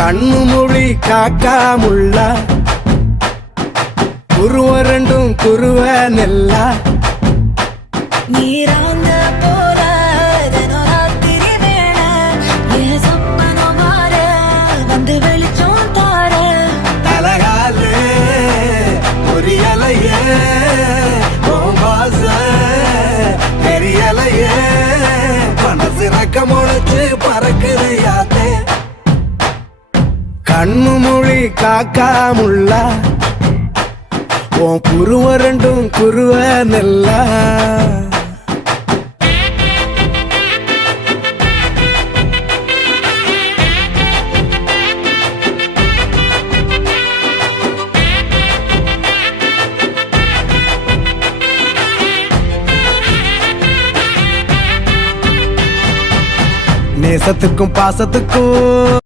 கண்ணு மொழி காக்காமுள்ள குருவ ரெண்டும் குருவ நெல்லா நீராங்க போல தினராத்திரி வேண என் சொப்பனம் மாற வந்து வெளிச்சம் தார தலகாலே பொரியலையே ஓம்பாச பெரியலையே மனசு ரக்க முளைச்சு பறக்குது யாத்தே கண்ணு மொழி காக்காமுள்ள உன் குருவ ரெண்டும் குருவ நெல்லா நேசத்துக்கும் பாசத்துக்கும்